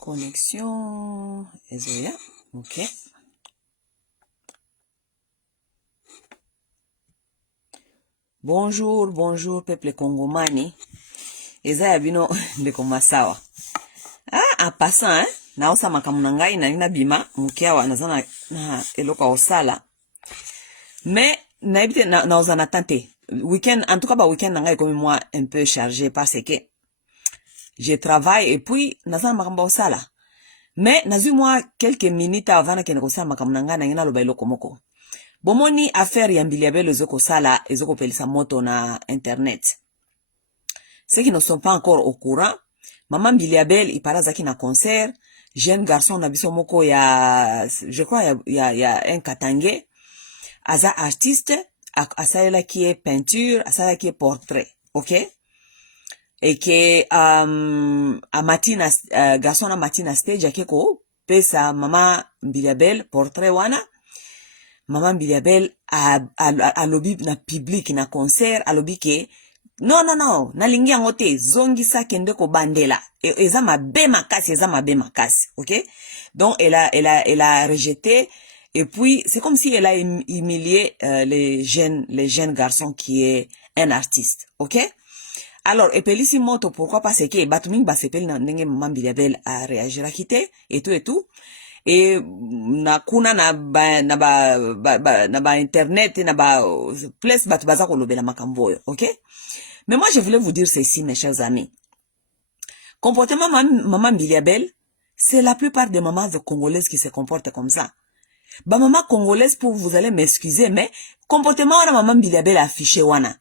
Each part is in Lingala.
Connexion. Ezoya. Ok. Bonjour, bonjour, peuple congomani. Ezaya bino ndeko masawa. Ah, en passant, hein. Na osa makamunangai na nina bima. Mukiawa nazana na eloka osala. Mais, na ebite na osa na tante. Weekend, en tout cas, weekend nangai comme moi un peu chargé parce que je travaille et puis nazana makamba osala. Mais, nazu moi quelques minutes avant que nekosala makamunangai na nina loba eloko moko. Bomoni affaire ya Mbiliabel ezoko sala ezoko pelisa moto na internet. Ceux qui ne sont pas encore au courant, maman Mbiliabel iparazaki na concert, jeune garçon na biso moko ya je crois ya un Katangé, aza artiste, asala qui est peinture, asala qui est portrait, OK? Et que a matina garçon na matina stage akeko pesa maman Mbiliabel portrait wana. Maman Mbiliabel a lobby na public na concert a lobby ke non na lingi yango te zongi sa kende ko bandela eza mabe makasi, OK? Donc elle a rejeté et puis c'est comme si elle a humilié les jeunes garçons qui est un artiste, OK? Alors epelisi moto pourquoi parce que batuming ba sepel na ndenge Maman Mbiliabel a réagi rakite et tout et na kuna na ba internet na ba place batu baza ko lobela makambo, OK? Mais moi je voulais vous dire ceci mes chers amis. Comportement Maman Mbiliabel, c'est la plupart des mamans congolaises qui se comportent comme ça. Ba maman congolaise, pour vous allez m'excuser, mais comportement wana Maman Mbiliabel affiché wana.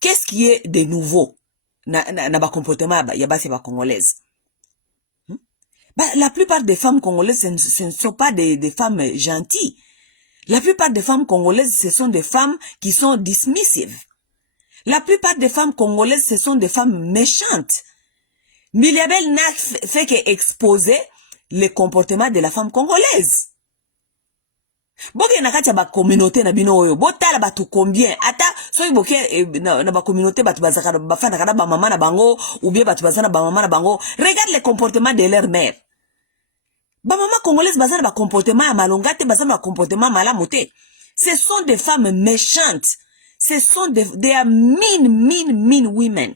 Qu'est-ce qui est de nouveau na ba comportement ya basi ba congolaise? La plupart des femmes congolaises, ce ne sont pas des femmes gentilles. La plupart des femmes congolaises, ce sont des femmes qui sont dismissives. La plupart des femmes congolaises, ce sont des femmes méchantes. Mbiliabel n'a fait qu'exposer le comportement de la femme congolaise. Boke na kati ya ba communauté na bino oyo botala batu combien ata soki boke na ba communauté batu bazaka bafana kana ba mama na bango ou bien batu bazana ba mama na bango, regarde le comportement de leur mère. Ba mama congolaise bazana ba comportement ya malonga te, bazana ba comportement malamu te. Ce sont des femmes méchantes. Ce sont they are mean women.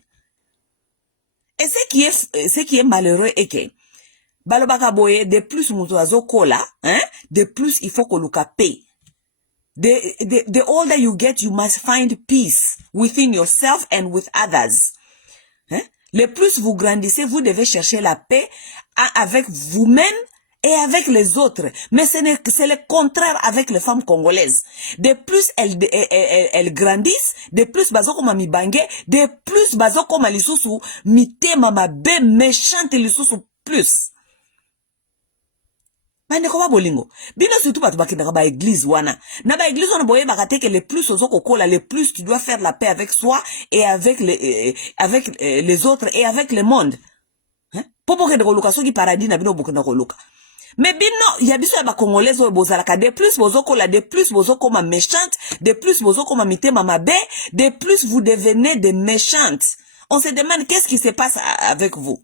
Et ce qui est malheureux est que balobaka boye de plus muto azokola, hein, de plus il faut que luka pay. The older you get, you must find peace within yourself and with others. Hein? Le plus vous grandissez, vous devez chercher la paix avec vous-même et avec les autres. Mais c'est le contraire avec les femmes congolaises. De plus elles grandissent, de plus bazo koma mibange, de plus bazo koma lisusu mitema mabe méchante lisusu plus. Bandeko ba bolingo bino surtout batu bakendaka ba église wana na ba église wana boye bakate que le plus ozoko kola, le plus tu dois faire la paix avec soi et avec les autres et avec le monde, hein? Popo ke ndeko luka soki paradis na bino bokenda ko luka. Mais bino ya biso ya ba congolais oyo bozalaka de plus bozokola, de plus bozokoma méchante, de plus bozokoma mitema mabe, de plus vous devenez des méchantes. On se demande qu'est-ce qui se passe avec vous.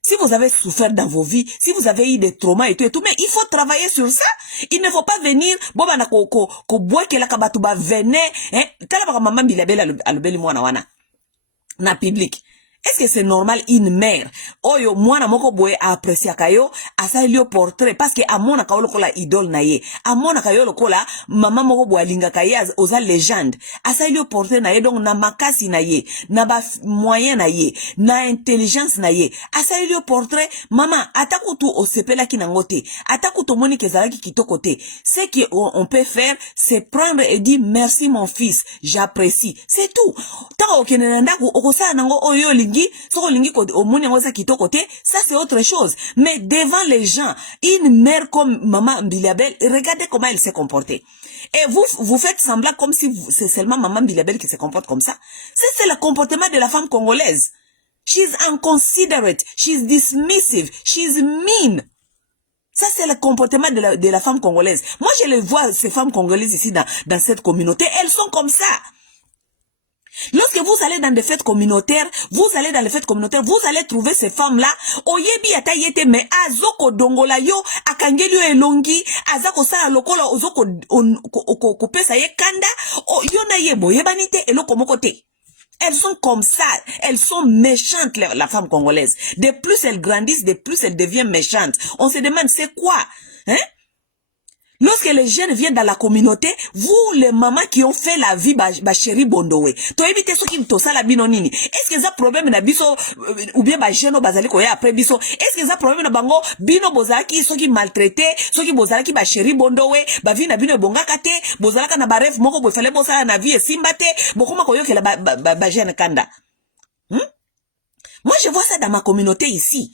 Si vous avez souffert dans vos vies, si vous avez eu des traumas et tout, mais il faut travailler sur ça. Il ne faut pas venir, boba na ko boye ke la kabatu ba vene, hein, tala ba Maman Mbiliabel alobeli mwana wana na public. Est-ce que c'est normal une mère oyo mwana moko boye apprécier kayo asa liyo portrait parce que amona ka lokola idole na ye, amona ka yo lokola maman moko boye linga kaye oza légende asa liyo portrait na ye, donc na makasi na ye, na ba moyen na ye, na intelligence na ye asa liyo portrait maman atakutu osepela ki nangote atakutu moni kezalaki kitoko te. Ce qu'on peut faire c'est prendre et dire merci mon fils, j'apprécie, c'est tout. Tant okenenda ku okosa nango oyo lingi ça c'est autre chose. Mais devant les gens, une mère comme Maman Mbiliabel, regardez comment elle s'est comportée. Et vous faites semblant comme si c'est seulement Maman Mbiliabel qui se comporte comme ça. C'est le comportement de la femme congolaise. She's inconsiderate, she's dismissive, she's mean. Ça, c'est le comportement de la femme congolaise. Moi, je les vois, ces femmes congolaises ici dans cette communauté, elles sont comme ça. Lorsque vous allez dans des fêtes communautaires, vous allez trouver ces femmes-là, oyebi ata yete me azoko dongola yo, akangelio elongi, azako sa lokolo ozoko pesa ye kanda, o yona yebo yebanite eloko mokote. Elles sont comme ça, elles sont méchantes, la femme congolaise. De plus elles grandissent, de plus elles deviennent méchantes. On se demande c'est quoi, hein? Lorsque les jeunes viennent dans la communauté, vous, les mamans qui ont fait la vie, ba chérie bondowe, to éviter ceux qui to sala bino nini. Est-ce que ça problème na biso, ou bien ba jeune bazali koya après biso, est-ce que ça problème na bango, bino bozalaki, ceux qui maltraités, ceux qui bozalaki ba chérie bondowe, ba vie na bino bongaka te, bozalaka na ba rêve moko bo fallait bosala na vie simbate, bokoma koyoke la ba jeune kanda. Moi je vois ça dans ma communauté ici.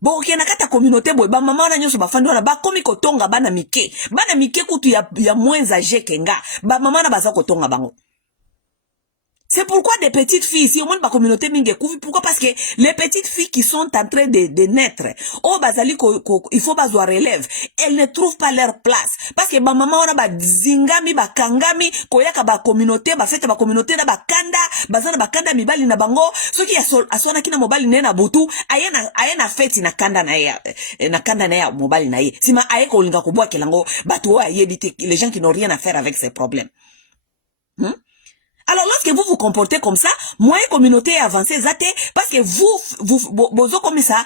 Bon, ok, na kata communauté boy, ba mama na nyoso ba fandi wana ba komi kotonga bana mike kutu ya moins âgé kenga, ba mama na baza kotonga bango. C'est pourquoi des petites filles, si au moins ma communauté minge kouvi, pourquoi? Parce que les petites filles qui sont en train de naître, oh bazali il faut bazwa relève, elles ne trouvent pas leur place. Parce que ba maman ona ba zingami, ba kangami, koyaka ba communauté, ba fête ba communauté na ba kanda, bazana ba kanda mibali na bango, so ki asona kina mobali nena butu, ayena fête na kanda na ya mobali na ye. Sima aye ko linga ko bwa kelango, batu wa yebite, les gens qui n'ont rien à faire avec ces problèmes. Alors, lorsque vous vous comportez comme ça, moyen communauté avancée, zate, parce que bozo comme ça,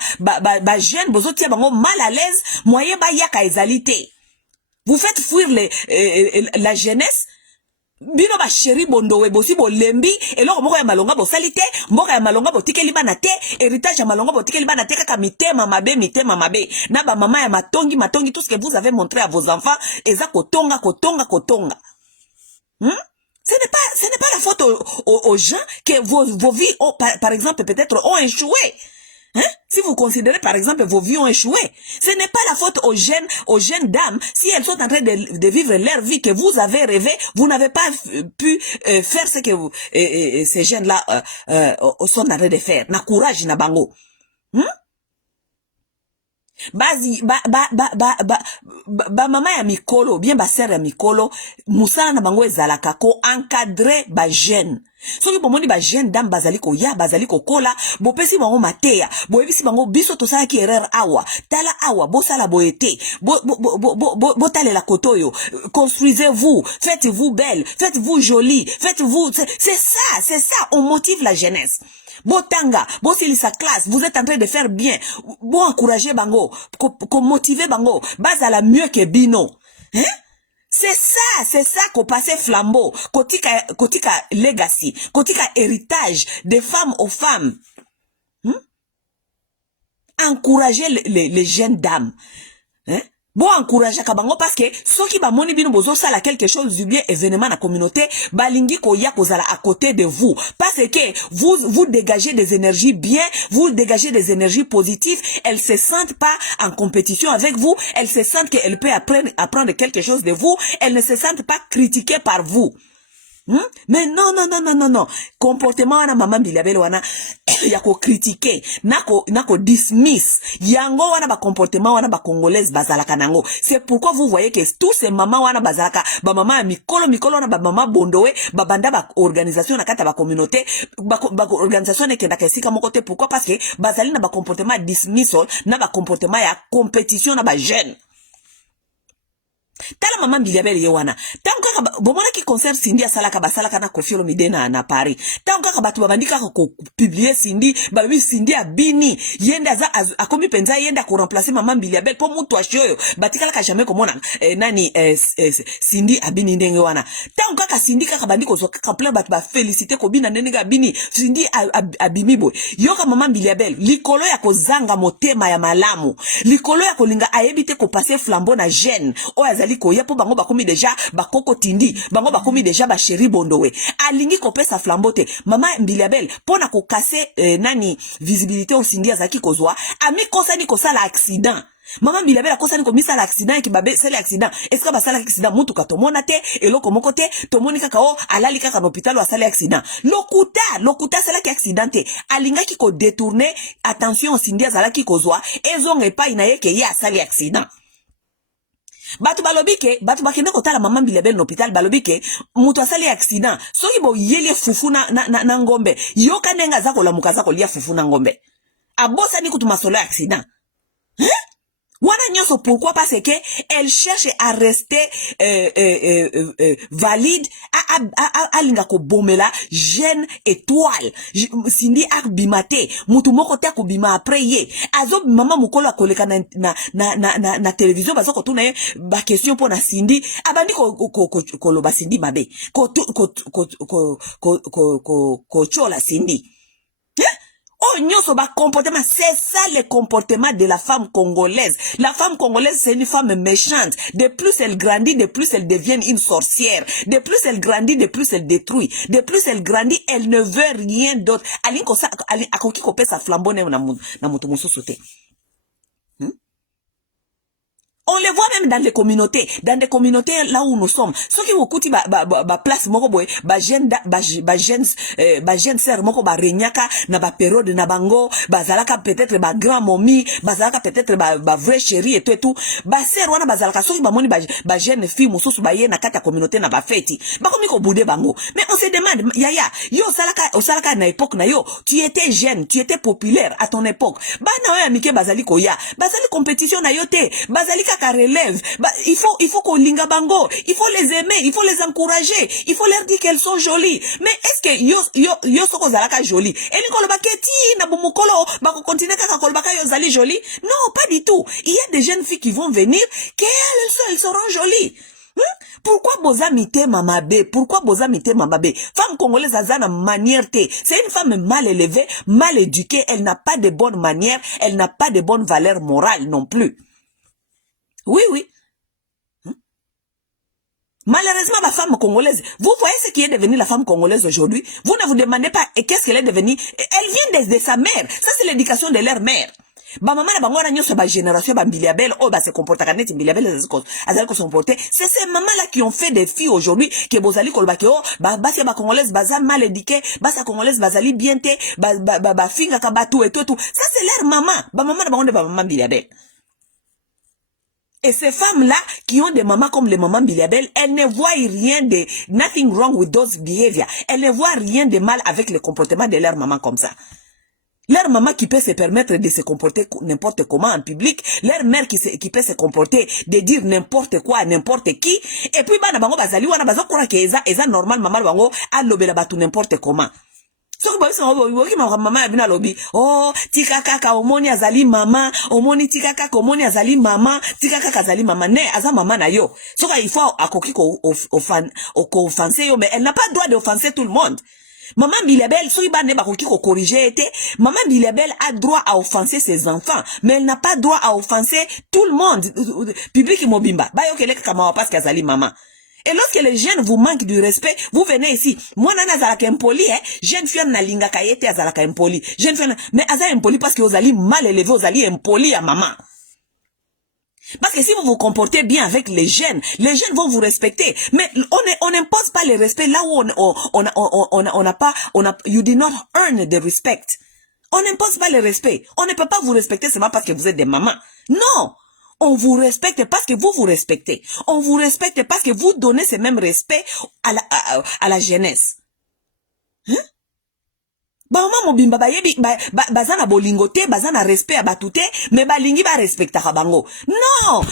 jeune, bozo tia bango mal à l'aise, moyen ba yaka ezalité. Vous faites fuir la jeunesse, bino ba chéri bondowe, bosi bo lembi, et lors moko ya malonga bo salite, moko ya malonga bo tike liba na te, héritage ya malonga bo tike liba na te, kaka mitema mabe, na ba mama ya matongi, tout ce que vous avez montré à vos enfants, eza kotonga. Ce n'est pas la faute aux gens que vos vies, par exemple, peut-être ont échoué. Hein? Si vous considérez, par exemple, vos vies ont échoué, ce n'est pas la faute aux jeunes dames, si elles sont en train de vivre leur vie que vous avez rêvé, vous n'avez pas pu faire ce que ces jeunes-là sont en train de faire. Na courage, na bango. Bazi mama ya mikolo bien ba sœur ya mikolo musala na bango ezalaka ko encadrer ba jeune soki bomoni ba jeune dame bazali ko ya bazali ko kola bopesi bango mateya boyebisi bango biso tosala ki erreur awa tala awa bosala boyete botalela kotoyo construisez-vous, faites-vous belle, faites-vous jolie, faites-vous c'est ça on motive la jeunesse. Botanga, bosilisa classe, vous êtes en train de faire bien. Bon encourager bango, motiver bango, bazala mieux que bino. Hein? C'est ça qu'on passait flambeau, kotika legacy, kotika héritage des femmes aux femmes. Encourager les jeunes dames. Hein? Bon encourager kabango parce que ceux qui ba moni bino bozo sala quelque chose du bien événement na communauté balingi ko ya kozala à côté de vous parce que vous dégagez des énergies bien, vous dégagez des énergies positives, elles se sentent pas en compétition avec vous, elles se sentent qu'elles peuvent apprendre quelque chose de vous, elles ne se sentent pas critiquées par vous. Mais non. Comportement wana mama Mbiliabel wana yako critiquer, nako dismiss. Yango wana ba comportement wana ba congolaise bazalaka nango. C'est pourquoi vous voyez que tous ces mamas wana bazalaka, ba mama mikolo wana ba mama bondowe, ba banda ba organisation na kata ba communauté, ba organisation ne kenda kesika mokote. Pourquoi? Parce que bazali na ba comportement dismissal, na ba comportement ya compétition na ba jeune. Tala mama Mbiliabel yewana tangu kaka bomona ki concert Cindy asalaka basalaka na Koffi Olomide na Paris tangu kaka batu babandika ko publier Cindy babi Cindy abini yenda za akomi penza yenda ko remplacer mama Mbiliabel po mutu ashoyo batikala ka jamais komona Cindy abini ndenge wana tangu kaka Cindy kaka bandiko zo kaka plein batu ba féliciter ko bina ndenge abini Cindy abimi boy yoka mama Mbiliabel likolo ya kozanga motema ya malamu likolo ya kolinga ayebite ko passer flambeau na jeune liko ya po bango bakomi deja bakoko tindi bango bakomi deja ba chéri bondowe alingi ko pesa flambote mama Mbiliabel pona ko casser visibilité au Cindy azaki kozwa ami kosani ko sala accident mama Mbiliabel akosani ko misala accident ki babe sala accident est-ce que ba sala accident mutu ka tomona te eloko moko te tomoni kaka o alali kaka na hôpital wa sala accident lokuta sala ki accident te alinga ki ko détourner attention Cindy azala ki kozwa ezonga epai na ye ke ya sala accident. Batu balobike, batu bakende kotala maman bilebel l'hôpital balobike, mutu asali accident. Soki bo yeli fufu na ngombe. Yoka nenga zako la mukazako lia fufu na ngombe. Abosa ni kutu masolo accident. Hein? Wana nyonso pourquoi parce que elle cherche à rester valide à linga ko bomela jeune étoile sindi ak bimate mutu moko te ko bima après ye azo mama mukolo akoleka na télévision bazo ko tuna ba question pour na sindi abandi ko loba sindi mabe ko chola sindi. Oh, nyonso ba comportement, c'est ça le comportement de la femme congolaise. La femme congolaise, c'est une femme méchante. De plus elle grandit, de plus elle devient une sorcière. De plus elle grandit, de plus elle détruit. De plus elle grandit, elle ne veut rien d'autre. Alinko sa akoki kope sa flambone na mutu mususu te. On les voit même dans les communautés là où nous sommes. Ceux qui ont coûté ba place moko boy, ba jeune sœur moko ba renyaka na ba période na bango, bazalaka peut-être ba grand mommy, bazalaka peut-être ba vrai chéri et tout. Ba sœur wana bazalaka soki ba moni ba jeune fille mususu ba ye na kata communauté na ba feti. Ba komi ko boudé bango. Mais on se demande yaya, yo salaka na époque na yo, tu étais jeune, tu étais populaire à ton époque. Ba na yo amike bazali koya, bazali compétition na yo te, bazali ka relève. Il faut qu'on linga bango. Il faut les aimer. Il faut les encourager. Il faut leur dire qu'elles sont jolies. Mais est-ce que yo soko zalaka jolie? Et ni koloba keti na bumukolo bako continuer kaka kolobaka yo zali jolie? Non, pas du tout. Il y a des jeunes filles qui vont venir qu'elles seront jolies. Pourquoi boza mite mamabe? Pourquoi boza mite mamabe? Femme congolaise azana manière te. C'est une femme mal élevée, mal éduquée. Elle n'a pas de bonnes manières. Elle n'a pas de bonnes valeurs morales non plus. Oui. Malheureusement, la femme congolaise, vous voyez ce qui est devenu la femme congolaise aujourd'hui? Vous ne vous demandez pas qu'est-ce qu'elle est devenue? Elle vient de sa mère. Ça, c'est l'éducation de leur mère. Ba maman na bango na nyoso ba génération ba mbiliabel ba se comporta kaneti mbiliabel azali ko se comporter. C'est ces mamans là qui ont fait des filles aujourd'hui que bozali kolba ke ba ba congolaise baza mal éduquée, ba sa congolaise bazali bien te, ba finga ka batu et tout. Ça c'est leur maman. Ba maman na bango de ba maman mbiliabel. Et ces femmes-là, qui ont des mamans comme les mamans Biliabel, elles ne voient rien de, nothing wrong with those behaviors. Elles ne voient rien de mal avec le comportement de leur maman comme ça. Leur maman qui peut se permettre de se comporter n'importe comment en public, leur mère qui peut se comporter, de dire n'importe quoi à n'importe qui, et puis bana bango bazali wana bazo kora ke eza normal maman bango a lobela batu n'importe comment. Soki ba biso woki mama ya bina lobi oh tika kaka omoni azali mama omoni tika kaka omoni azali mama tika kaka azali mama ne aza mama na yo soki il faut akoki ko offenser yo mais elle n'a pas droit d'offenser tout le monde. Maman Bilabel soki ba ne ba koki ko corriger été maman Bilabel a droit à offenser ses enfants mais elle n'a pas droit à offenser tout le monde public mobimba ba yo keleka kama parce qu'azali mama. Et lorsque les jeunes vous manquent du respect, vous venez ici. Moi, nana zalaka impoli, jeune fille na linga kayete azalaka impoli. Jeune fille mais aza impoli parce que vous allez mal élever, vous allez impoli à maman. Parce que si vous vous comportez bien avec les jeunes vont vous respecter. Mais on n'impose pas le respect là où on n'a pas, you did not earn the respect. On n'impose pas le respect. On ne peut pas vous respecter seulement parce que vous êtes des mamans. Non! On vous respecte parce que vous vous respectez. On vous respecte parce que vous donnez ce même respect à la jeunesse. Hein? Ba maman mobimba ba yebi bazana bolingote, bazana respect à batute, mais balingi ba respecta bango. Non,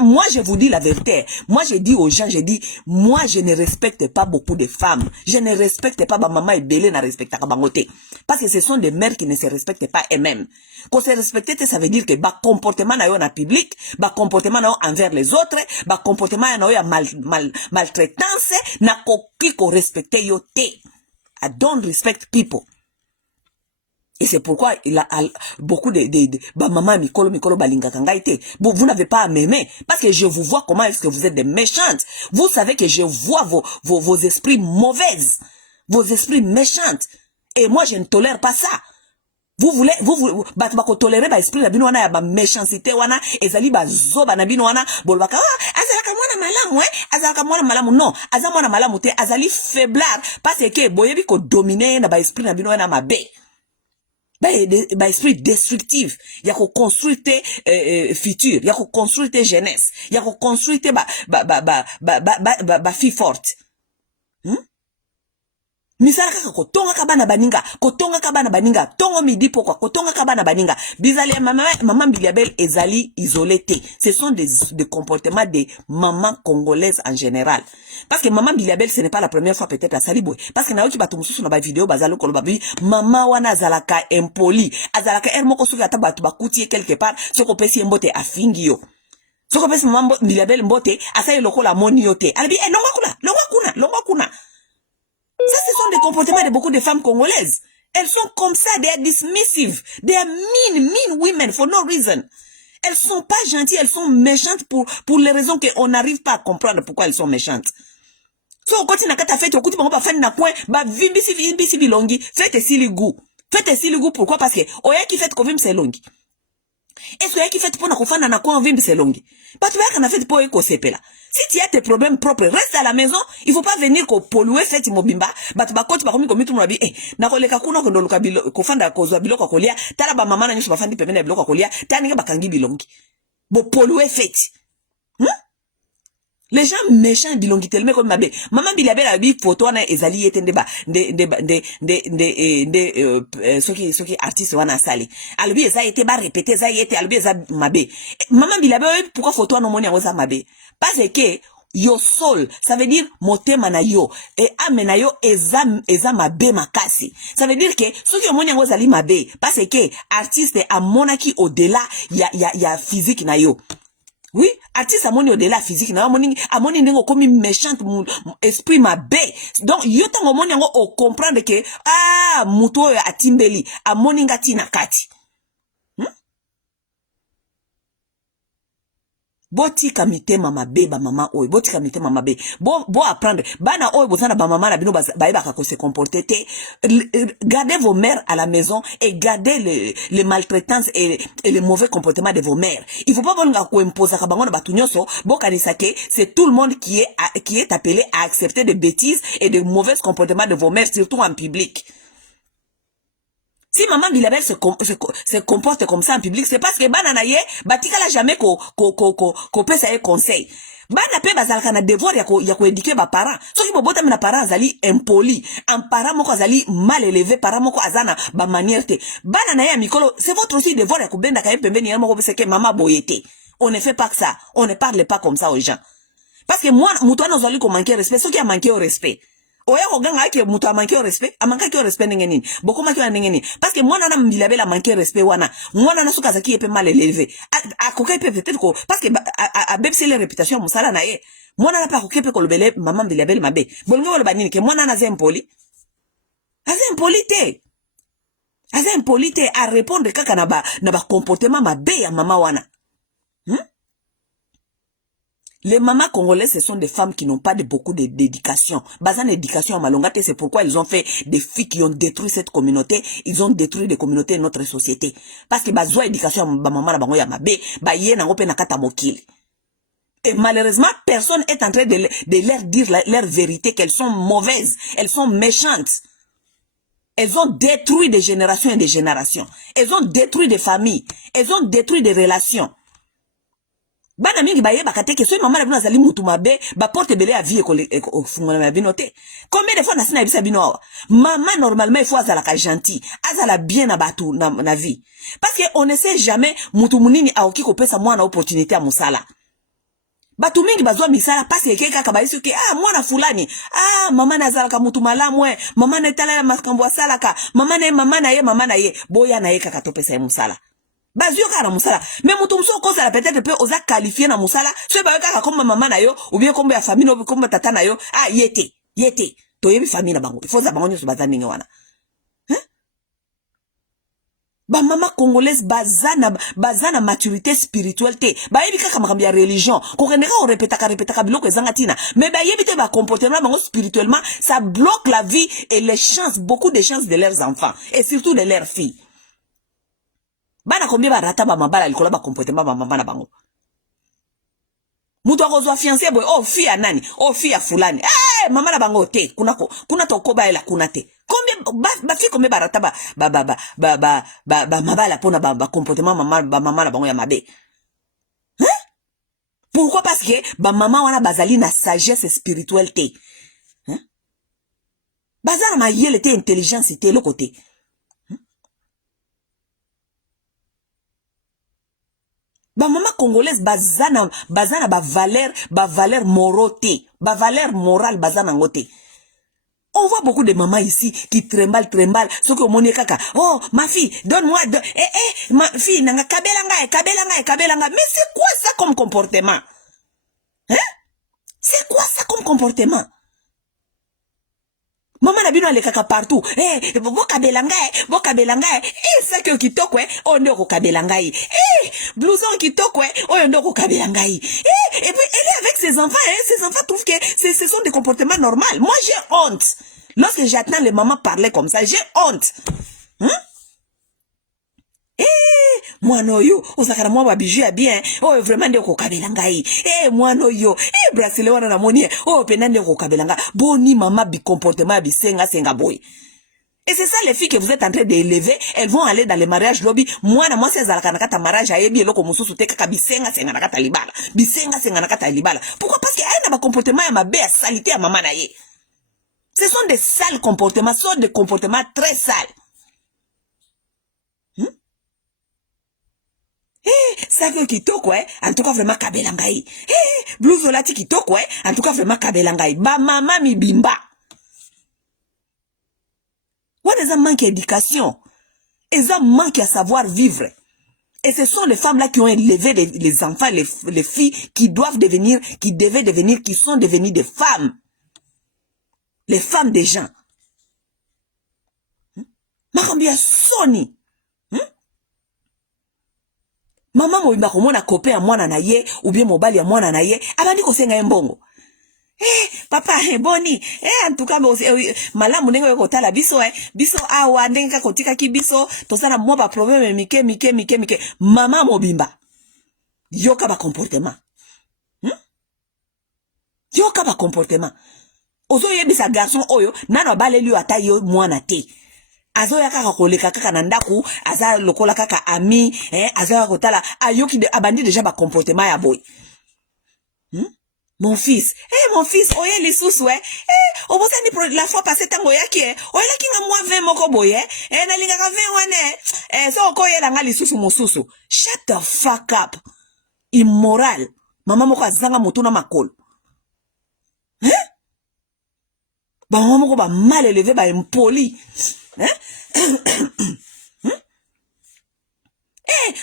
moi je vous dis la vérité. Moi je dis aux gens, moi je ne respecte pas beaucoup de femmes. Je ne respecte pas ba maman et belé na respecta bangote. Parce que ce sont des mères qui ne se respectent pas elles-mêmes. Quand se respecter, ça veut dire que ba comportement na yo na public, ba comportement na yo envers les autres, ba comportement na yo maltraitance, na koki ko respecter yo te. I don't respect people. Et c'est pourquoi il a beaucoup de maman mikolo balinga kangaite. Vous n'avez pas à m'aimer. Parce que je vous vois comment est-ce que vous êtes des méchantes. Vous savez que je vois vos esprits mauvaises. Vos esprits méchantes. Et moi, je ne tolère pas ça. Vous bako tolérer ba esprit na bino wana ya ba méchanceté wana ezali ba zoba na bino wana bolbaka azalaka mwana malamu azalaka mwana malamu non aza mwana malamu te azali faiblard parce que boyebi ko dominer na ba esprit na bino wana mabe ba esprit destructif ya ko construire futur, ya ko construire jeunesse, ya ko construire ba fille forte. Misala kaka kotonga kabana baninga tongo midi pourquoi kotonga kabana baninga bizali maman Biliabel ezali isolée. Ce sont des comportements de maman congolaise en général, parce que maman Biliabel ce n'est pas la première fois peut-être à Saliboué, parce que naoki bato mususu na ba vidéo bazalo koloba bi maman wana azalaka impoli, azalaka moko soki ata bato bakuti quelque part soko pesi mbote afingi yo, soko pesi maman Biliabel mbote asaye lokola moni yote albi longwa kuna. Ça, ce sont des comportements de beaucoup de femmes congolaises. Elles sont comme ça, they are dismissive. They are mean women for no reason. Elles sont pas gentilles, elles sont méchantes pour les raisons qu'on n'arrive pas à comprendre pourquoi elles sont méchantes. So, quand tu n'as qu'à faire, tu vas pas faire na coin, bah, vimbisi bilongi, faites sili goût. Faites sili goût, pourquoi? Parce que, oya qui fait qu'on vimbe c'est longi. Est-ce que qui fait pour na kofana na coin vimbe c'est longi? Bah, tu vas qu'on a fait pour eko sepela. Si tu as tes problèmes propres, reste à la maison. Il faut pas venir ko polluer fait mobimba. Bat ba coach ba komi komitu mwabi na koleka kuna ko ndoluka ko fanda ko zwa biloko kolia. Tala ba mama na nyuso ba fandi pemene biloko kolia. Tani ba kangi bilongi. Bo polluer fait. Les gens méchants bilongi tellement comme mabe. Maman Biliabel a bi photo na ezali yetende ba soki artiste wana sali. Albi eza été ba répéter eza yete albi eza mabe. Maman Biliabel pourquoi photo na moni ngoza mabe? Parce que yo soul, ça veut dire motema na yo et ame na yo eza mabe makasi. Ça veut dire que soki yo moni ngoza li mabe parce que artiste a monaki au-delà ya physique na yo. Oui, artiste amoni au-delà physique na amoni ndingo komi méchante esprit mabe. Donc yo tango moni ngo o comprendre que muto yo atimbeli amoni ngati na kati. Boti kamite mama be ba mama oy boti kamite mama be bo apprendre bana oy bozana ba mama na bino ba ba ka se comporter te. Gardez vos mères à la maison et gardez les maltraitances et les mauvais comportements de vos mères. Il faut pas bonga ko imposer ka bango na batu nyonso bo kanisa ke c'est tout le monde qui est appelé à accepter des bêtises et de mauvais comportements de vos mères, surtout en public. Si maman Biliabel se comporte comme ça en public, c'est parce que banana ye batika la jamais ko pesa ye conseil. Bana pe bazalaka na devoir ya ko éduquer ba parents. So ki bobota na parents azali impoli, en parent moko azali mal élevé, parent moko azana ba manière te. Banana ye mikolo, c'est votre aussi devoir ya ko benda ka pembeni ya moko pesa ke mama boyete. On ne fait pas que ça, on ne parle pas comme ça aux gens. Parce que moi muto na zali ko manquer respect, so ki a manqué au respect. Oya ko ganga ke muto a manqué au respect, a manqué au respect ngenini. Boko manqué ngenini. Parce que moi na Biliabel a manqué respect wana. Moi na suka zaki epe mal élevé. A koka epe peut-être ko parce que a bebse les réputations musala na ye. Moi na pas koka epe ko lobele maman Biliabel mabe. Bolngo lo banini ke moi na zempoli. Azempolite. Azempolite a répondre kaka na ba comportement mabe ya mama wana. Les mamans congolaises, ce sont des femmes qui n'ont pas beaucoup d'éducation. Bazan éducation à Malongate, c'est pourquoi ils ont fait des filles qui ont détruit cette communauté. Ils ont détruit des communautés de notre société. Parce que bazoa éducation à maman la bango ya mabe, ba ye na ngope na kata mokili. Et malheureusement, personne est en train de leur dire leur vérité, qu'elles sont mauvaises, elles sont méchantes. Elles ont détruit des générations et des générations. Elles ont détruit des familles. Elles ont détruit des relations. Bana mingi baye bakate ke so maman na bino azali mutu mabe ba porte belé à vie ko fungana na bino te. Combien de fois na sina bisa bino awa? Maman normalement il faut azala ka gentil, azala bien na batu na vie. Parce que on ne sait jamais mutu munini aoki ko pesa mwana opportunité à musala. Batu mingi bazwa misala parce que kaka ba isu ke mwana fulani mama na azala ka mutu malamu mama na tala ya makambo asala ka mama na ye boya na ye kaka to pesa ya musala. Bazio ka na musala mais mutu mso koza la peut-être peut oza qualifier na musala so ba ka comme maman na yo ou bien comme ya famille no comme tata na yo yete to yebi famille na bango il faut za bango nyoso bazani ngwana ba mama congolaise bazana maturité spirituelle te ba yebi kaka makambi ya religion ko reneka on répétaka biloko ezanga tina mais ba yebi te ba comportement bango spirituellement ça bloque la vie et les chances beaucoup de chances de leurs enfants et surtout de leurs filles. Bana combien ba rata ba mabala likola ba comportement ba mama na bango. Mutu akozwa fiancé boy fille ya nani fille ya fulani mama na bango te kuna to koba ela kuna te Combien ba fi combien barata mabala pona ba comportement maman la bango ya mabe. Hein? Pourquoi? Parce que ba maman wana bazali na sagesse spirituelle te. Hein? Bazana ma yele te intelligence te le côté. Ba maman congolaise bazana ba valeur morale, ba valeur morale bazana ngote. On voit beaucoup de mamans ici qui tremblent. Ce que mon kaka. Oh, ma fille, donne-moi ma fille, nanga kabelanga. Mais c'est quoi ça comme comportement? Hein? C'est quoi ça comme comportement? Maman n'a bien le kaka partout. Eh, vo kabelanga. Eh, ça que kitoko, on ne kabelanga. Eh, blouson kitoko, on ne kabelanga. Eh, et puis elle est avec ses enfants, ses enfants trouvent que ce sont des comportements normaux. Moi, j'ai honte. Lorsque j'attends les mamans parler comme ça, j'ai honte. Hein? Moi no yo, osakara mwa ba bijou ya bien. Oh, vraiment ndeko kabelanga yi. Moi no yo. Bracelet wana na moni. Oh, pena ndeko kabelanga. Boni mama bi comportement bi senga boy. Et c'est ça les filles que vous êtes en train d'élever, elles vont aller dans les mariages lobby. Moi c'est zalaka nakata mariage ayebi eloko mususu te kaka bisenga nakata libala. Bisenga nakata libala. Pourquoi? Parce que elle n'a pas comportement ya mabe ya salité à maman na ye. Ce sont des sales comportements, ce sont des comportements très sales. Ça fait kitoko, en tout cas vraiment kabelangai. Blouse olati kitoko, en tout cas vraiment kabelangai. Ba mama mi bimba. What is un manque d'éducation? Et un manque à savoir vivre. Et ce sont les femmes là qui ont élevé les enfants, les filles qui doivent devenir, qui sont devenues des femmes. Les femmes des gens. Makambia Sony. Maman mo imako mona kopé ya mwana na ye ou bien mobali ya mwana na ye abandi ko senga mbongo. Papa boni en tout cas malamu ndenge yo kotala biso biso awa ndenge ka kotika ki biso tosana mo ba problème mike mama mobimba yoka ba comportement. Yoka ba comportement. Ozo yebisa garçon oyo nana baleli ata yo mwana te. Azo ya kaka koleka kaka na ndaku aza lokola kaka ami azo ya kotala ayoki de abandi déjà ba comportement ya boy. Mon fils oye les sous obosani la fois passée tango yaki oyela kinga moi 20 moko boye na lingaka 20 wane so ko yela nga lisusu mosusu. Shut the fuck up. Immoral. Mama moko azanga moto na makolo. Ba mama moko ba mal élevé ba impoli.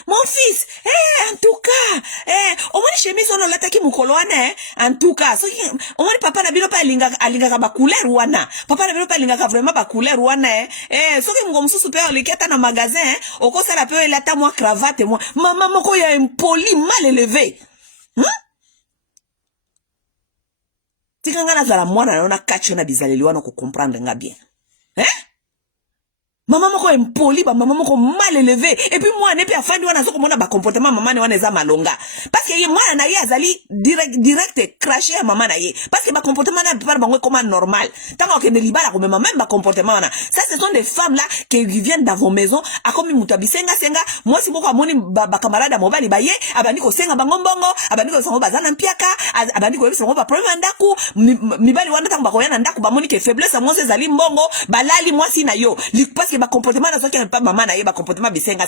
Mon fils, en tout cas, au moins chemise on l'attaque mukolo wana, en tout cas, so au moins papa na bino pa alinga ba couleur wana. Papa na bino pa alinga vraiment ba couleur wana, so ki ngomsu super liketa na magasin, oko sala pe elata moi cravate moi. Maman moko ya impoli mal élevé. Tikanga na zala mwana na kacho na bizaleli wana ko comprendre nga bien. Maman moko impoli, maman moko mal élevé. Et puis moi, ne pas faire wana zoko mona ba comportement maman ne wana eza malonga. Parce que moi na ye azali direct cracher à maman na ye. Parce que ba comportement na pas bango comme normal. Tant que ne libala comme maman ba comportement wana. Ça ce sont des femmes là qui viennent dans vos maisons a comme mutabi senga. Moi si moko amoni ba camarade mobali ba ye, abandi ko senga bango mbongo, abandi ko sango bazana mpiaka, abandi ko yebiso ba problème ndaku, mibali wana tango ba koyana ndaku ba moni ke faiblesse moi ezali mbongo, balali moi si na yo. Parce que ba comportement na soki pas maman na ye ba comportement bisenga.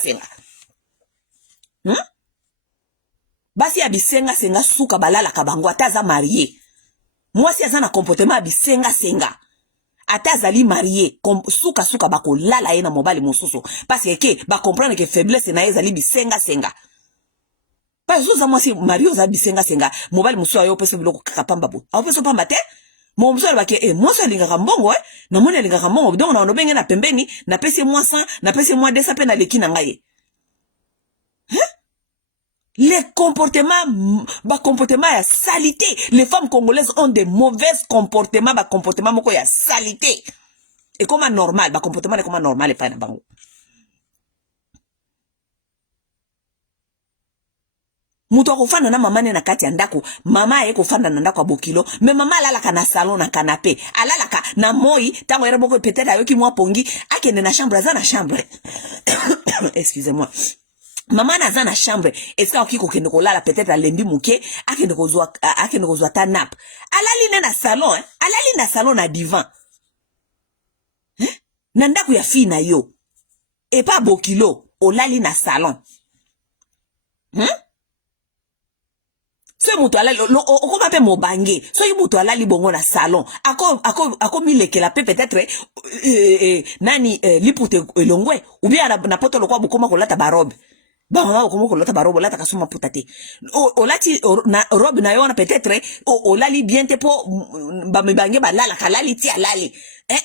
Basi ya bisenga suka balala kabango ataza marié. Moi si azana comportement bisenga ata azali marié suka bako lala ye na mobali mosusu parce que ba comprendre que faiblesse na ye ezali bisenga. Parce que moi si marié za bisenga mobali mosusu ayo pesa biloko kaka pamba bo. Ayo pesa pamba te. Mon mso bake moi so linga mbongo na mona linga mbongo donc na nobenge na pembeni na pesi moi 100 na pesi moi 200 pe na leki na ngai. Les comportements ya salité. Les femmes congolaises ont des mauvais comportements comportement moko ya salité. Et comme normal comportement est comme normal et pas na bango. Muto akofanda na mama ne na kati ya ndako, mama ayeko fanda na ndako abokilo, mais mama alalaka na salon na canapé, alalaka na moi, tango yere boko peut-être ayoki mwa pongi, akende na chambre, aza na chambre. Excusez-moi. Mama naza na chambre, est-ce que okiko kende kolala peut-être alembi muke, akende kozwa ta nap. Alali ne na salon, hein? Alali na salon na divan. Hein? Na ndako ya fille na yo. Et pas bokilo, olali na salon. Hein? So mutu alali okoma pe mobange, so mutu alali bongo na salon. Ako milekela pe peut-être nani lipute elongwe ou bien na poto lokwa bokoma kolata barobe. Ba mama bokoma kolata barobe lata kasoma putate. Olati na robe na yo na peut-être olali bien te po ba mibange balala kalali ti alali.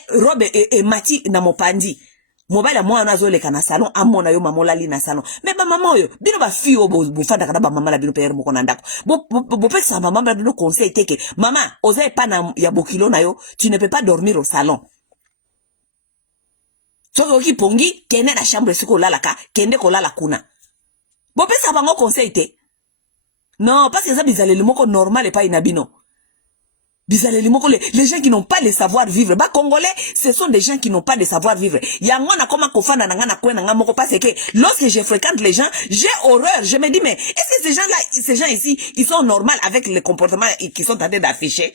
Robe mati na mopandi. Mobile moi na zoleka na salon amona yo mama olali na salon. Mais ba mama yo bino ba fi o bo fanda kana ba mama la bino pere moko na ndako. Bo pesa mama la bino conseil teke. Mama, oza pa na ya bokilo na yo, tu ne peux pas dormir au salon. So ki pongi kende na chambre siko lala ka, kende ko lala kuna. Bo pesa bango conseil te. Non, parce que ça bizaleli moko normal et pas inabino. Les gens qui n'ont pas le savoir-vivre. Bah, Congolais, ce sont des gens qui n'ont pas de savoir-vivre. Yangona koma kofana nangana kwen nanga moko parce que lorsque je fréquente les gens, j'ai horreur. Je me dis, mais est-ce que ces gens ici, ils sont normaux avec le comportement qu'ils sont en train d'afficher?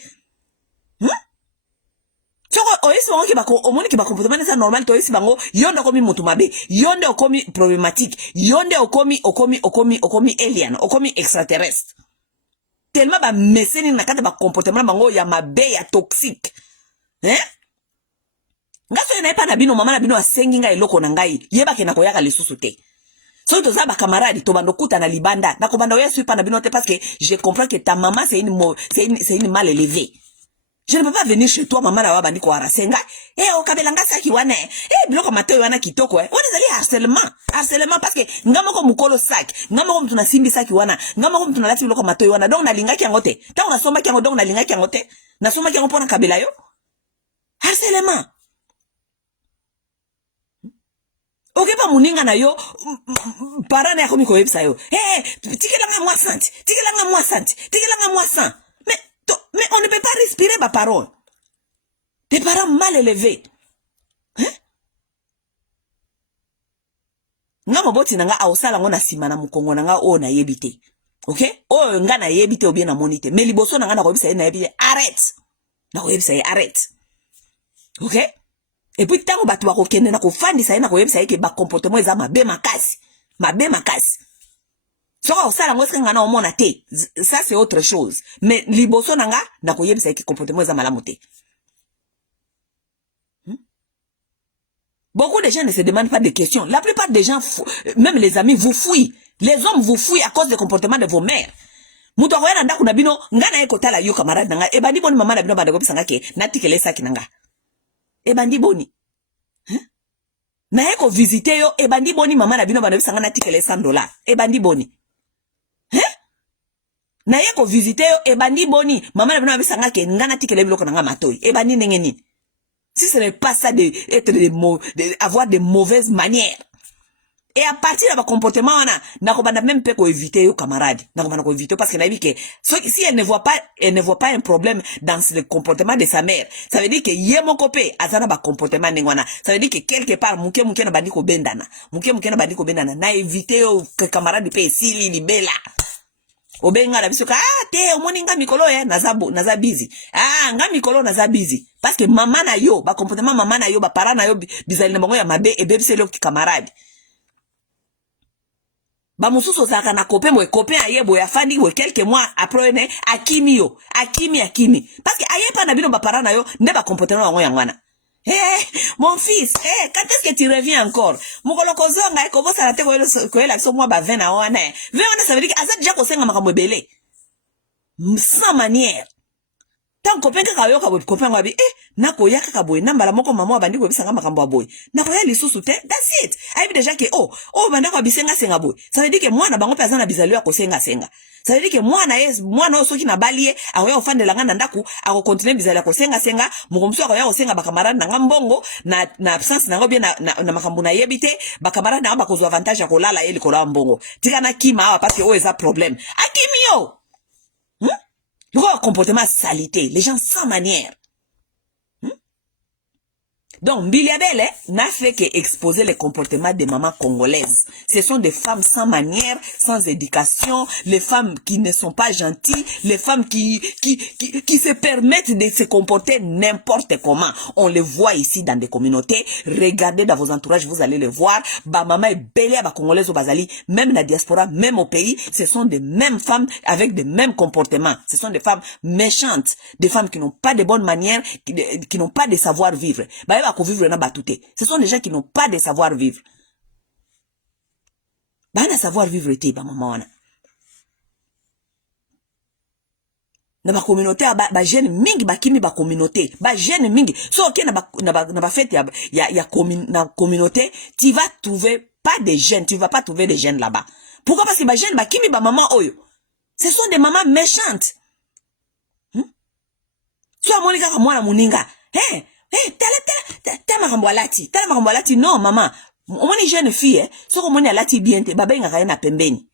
Omoni ki ba comportement nesa normal to isi bango yonde okomi mutu mabe, yonde okomi problématique, yonde okomi alien, okomi extraterrestre. Tellement ba meseni na kata ba comportement bango ya mabe ya toxique. Ngaso ina epa na bino mama na bino asengi nga eloko na ngai yeba ke na koyaka lisusu te. So to za ba camarade to bando kuta na libanda na ko bando yesu pa na bino te parce que je comprends que ta maman c'est une mal élevée. Je ne peux pas venir chez toi maman na wabandi ko arasenga. Okabelanga saki wana. Biloko mateo wana kitoko Wana zali harcèlement parce que ngamoko mukolo saki, ngamoko mtu na simbi saki wana, ngamoko mtu na lati biloko mateo wana. Donc na lingaki yango te. Ta na soma ki yango donc na lingaki yango te. Na soma ki yango pona kabela yo. Harcèlement. Okepa muninga na yo parana yako miko websa yo. Tikelanga moi santi, tikelanga moi sant. Mais on ne peut pas respirer ma parole. Des parents mal élevés. Nga moboti nanga aosala ngona sima na mukongo nanga o na yebite. OK? O nga na yebite o bien na monite. Mais liboso nanga na koyebisa na yebite arrête. Na koyebisa arrête. OK? Et puis tango batu ba kokende na kofandisa na koyebisa ke ba comportement eza mabe makasi. Mabe makasi. So osala ngo senga na omona te. Ça c'est autre chose. Mais liboso nanga na koyebisa ke comportement eza malamu te. Beaucoup de gens ne se demandent pas de questions. La plupart des gens, même les amis, vous fouillent. Les hommes vous fouillent à cause des comportements de vos mères. Muto ko yana ndaku na bino ngana eko tala yo camarade nanga ebandi boni mama na bino banda ko bisanga ke natikele saki nanga. Ebandi boni. Na eko visiter yo ebandi boni mama na bino banda bisanga natikele $100. Ebandi boni. Na eko visiter yo ebandi boni mama na bino bisanga ke ngana tikele biloko nanga matoi. Ebandi nengeni. Si ce n'est pas ça avoir de mauvaises manières. Et à partir de votre comportement, on a même pas éviter aux camarades. N'a éviter parce qu'elle a dit que si elle ne voit pas un problème dans le comportement de sa mère, ça veut dire que yemo kopé azana ba comportement nengwana. Ça veut dire que quelque part muke na bandiko bendana. Muke na bandiko bendana. Na éviter aux camarades pe sili libela. Obenga na bisoka te omoni nga mikolo naza busy. Nga mikolo naza busy parce que maman na yo ba comportement maman na yo ba parents na yo bizali na bango ya mabe e bebiselo ki camarade. Ba mususu zaka na copain ayebo ya fandi we quelques mois après ne akimi parce que ayepa na bino ba parents na yo ne ba comportement bango yangwana. Mon fils, quand est-ce que tu reviens encore? Mukolo kozonga eko ça la te ko ela so moi ba 20 na wana. 20 wana ça veut dire que aza déjà ko senga makambo belé. Sans manière. Tant copain kaka yo kabo copain wabi nako ya kaka boy nambala moko mama bandi ko bisanga makambo boy nako ya lisusu te, that's it. Aibi déjà que banda ko bisenga senga boy, ça veut dire que mwana bango pe azana bizali ya ko senga senga, ça veut dire que mwana soki na balie akoya ofandela nga na ndaku ako continuer bizali ya ko senga senga mukomso akoya ko senga bakamarade na ngambongo na absence na ngobie na makambo na yebite bakamarade na ba ko zo avantage ya ko lala yeli ko la mbongo tika na kima awa parce que eza problème akimi yo. Le comportement salité, les gens sans manière. Donc, Mbiliabele n'a fait qu'exposer les comportements des mamans congolaises. Ce sont des femmes sans manière, sans éducation, les femmes qui ne sont pas gentilles, les femmes qui se permettent de se comporter n'importe comment. On les voit ici dans des communautés. Regardez dans vos entourages, vous allez les voir. Ba maman est belle à ba congolaise au Bazali, même la diaspora, même au pays. Ce sont des mêmes femmes avec des mêmes comportements. Ce sont des femmes méchantes, des femmes qui n'ont pas de bonnes manières, qui n'ont pas de savoir-vivre. Vivre na batouté. Ce sont des gens qui n'ont pas de savoir-vivre. Bana savoir-vivre était ba maman wana. Na ba communauté ba jeune mingi ba kimi ba communauté, ba jeune mingi. So ok na ba fête ya communauté, tu vas trouver pas des jeunes, tu vas pas trouver des jeunes là-bas. Pourquoi? Parce que ba jeune ba kimi ba maman oyo. Ce sont des mamans méchantes. So monika ka mwana muninga. Tala makambo alati, non maman. Omoni jeune fille, soko moni alati bien te, baba ngaka na pembeni.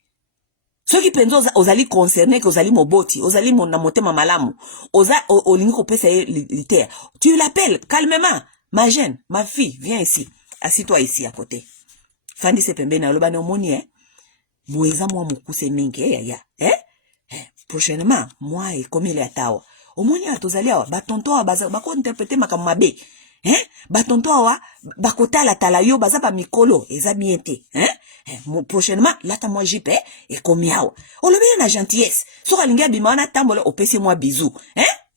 Soki penzo ozali concerné que ozali moboti, ozali na motema malamu, olingi ko pesa liter. Tu l'appelles calmement, ma jeune, ma fille, viens ici. Assis-toi ici à côté. Fandi se pembeni aloba no moni boeza moi mokuse mingi prochainement moi et comme il est tawa. Omoni atozali awa batonto awa bako interpréter makambo mabe. Batonto awa bakotala tala yo baza pa mikolo eza bien te. Prochainement lata moi jipe et komi awa. Olobi na gentillesse. Soka linga bimana tambole opesi moi bisou.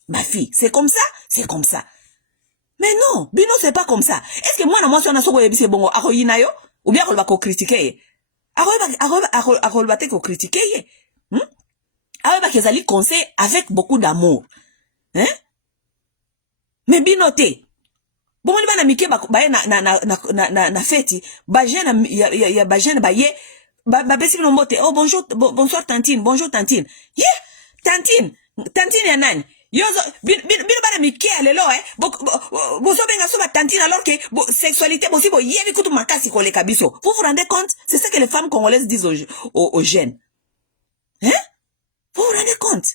Ma fille, c'est comme ça, c'est comme ça. Mais non, bino c'est pas comme ça. Est-ce que moi na moi sona soko yebise bongo akoyina yo ou bien ko critiquer? Akoyba te ko critiquer. Akoyba kezali conseil avec beaucoup d'amour. Mais binote bon on va na mike ba na fête ba jeune ya ba jeune ba ye ba besi no mote bonjour bonsoir tantine, bonjour tantine. Tantine ya nani yo bino ba na mike alelo bozo benga so ba tantine alors que sexualité bosi bo yebi kutu makasi ko le kabiso. Vous vous rendez compte? C'est ça que les femmes congolaises disent aux jeunes. Vous vous rendez compte?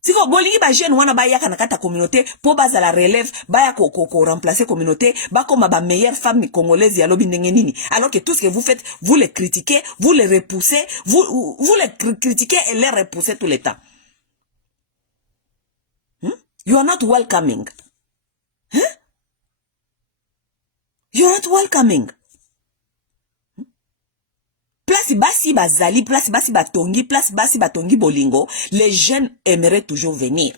Siko bolingi ba jeune wana ba yaka na kata communauté po baza la relève ba ya ko remplacer communauté ba comme ba meilleure femme congolaise ya lobi ndenge nini, alors que tout ce que vous faites vous les critiquez, vous les repoussez, vous les critiquez et les repoussez tout le temps. You are not welcoming. You are not welcoming. Place basi bazali, place basi batongi, place basi batongi bolingo, les jeunes aimeraient toujours venir.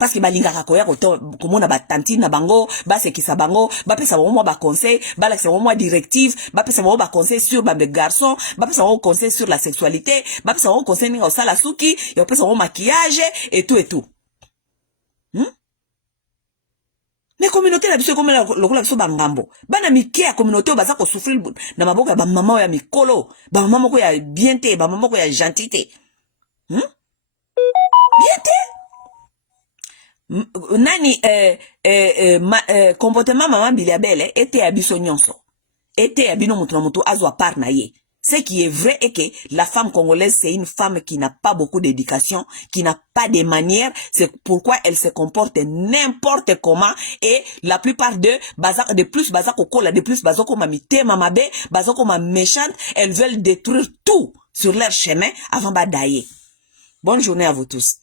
Parce que balinga kakoya komona ba tantine na bango, ba sekisa bango, ba pesa mo ba conseil, ba la mo directive, ba pesa mo ba conseil sur ba garçons, ba pesa mo conseil sur la sexualité, ba pesa mo conseil ni osala suki, ya pesa mo maquillage et tout et tout. Mais communauté la biso comme lokola biso bangambo. Bana mike ya communauté baza ko souffrir na maboka ba maman ya mikolo, ba maman ko ya bien te, ba maman ko ya gentillité. Bien te. Nani comportement maman Mbiliabele était à biso nyonso. Était à bino mutu na mutu azwa par na ye. Ce qui est vrai est que la femme congolaise, c'est une femme qui n'a pas beaucoup d'éducation, qui n'a pas de manières. C'est pourquoi elle se comporte n'importe comment. Et la plupart de plus de plus bazako mamite mamabe, bazako ma méchante, elles veulent détruire tout sur leur chemin avant badailler. Bonne journée à vous tous.